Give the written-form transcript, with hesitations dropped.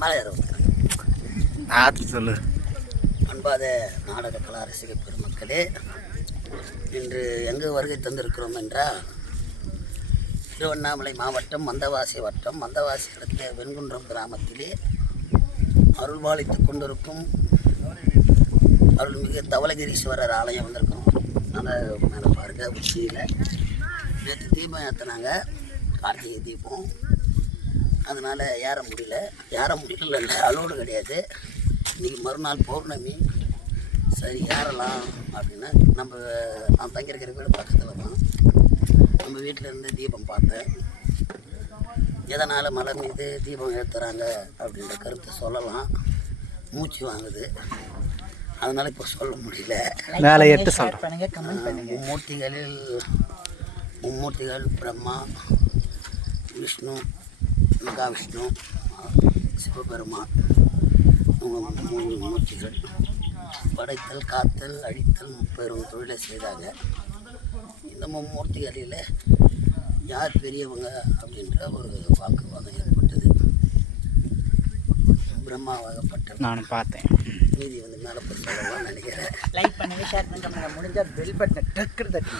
மலை ஏற ஆற்று சொல்லு. அன்பாத நாடக கலா ரசிக பெருமக்களே, இன்று எங்கு வருகை தந்திருக்கிறோம் என்றால் திருவண்ணாமலை மாவட்டம் மந்தவாசி வட்டம் மந்தவாசி இடத்துல வெண்குன்றம் கிராமத்திலே அருள்பாலித்துக் கொண்டிருக்கும் அருள்மிகு தவளகிரீஸ்வரர் ஆலயம் வந்திருக்கோம். நல்லா மேலே பாருங்க, உச்சியில் நேற்று தீபம் ஏற்றினாங்க, கார்த்திகை தீபம். அதனால் ஏற முடியல இல்லை, அலோடு கிடையாது. இன்றைக்கி மறுநாள் பௌர்ணமி. சரி ஏறலாம் அப்படின்னு நான் தங்கியிருக்கிற வீடு பக்கத்தில் தான். நம்ம வீட்டில் இருந்து தீபம் பார்த்தேன். எதனால் மலை மீது தீபம் ஏற்றுறாங்க அப்படின்ற கருத்தை சொல்லலாம், மூச்சு வாங்குது, அதனால் இப்போ சொல்ல முடியல. மேலே எட்டு சொல்கிறேன். மும்மூர்த்திகள் பிரம்மா, விஷ்ணு, மகாவிஷ்ணு, சிவபெருமான், மூன்று மூர்த்திகள் படைத்தல், காத்தல், அழித்தல் பெரும் தொழிலை செய்தாங்க. இந்த மும்மூர்த்திகளில் யார் பெரியவங்க அப்படின்ற ஒரு வாக்குவாதம் ஏற்பட்டது. பிரம்மாவாகப்பட்ட நானும் பார்த்தேன். மீதி வந்து மேலே போய் சொல்லலாம்னு நினைக்கிறேன். லைக் பண்ணுங்கள், ஷேர் பண்ணுங்கள், முடிஞ்சால் பெல் பட்டனை டக்குன்னு தட்டி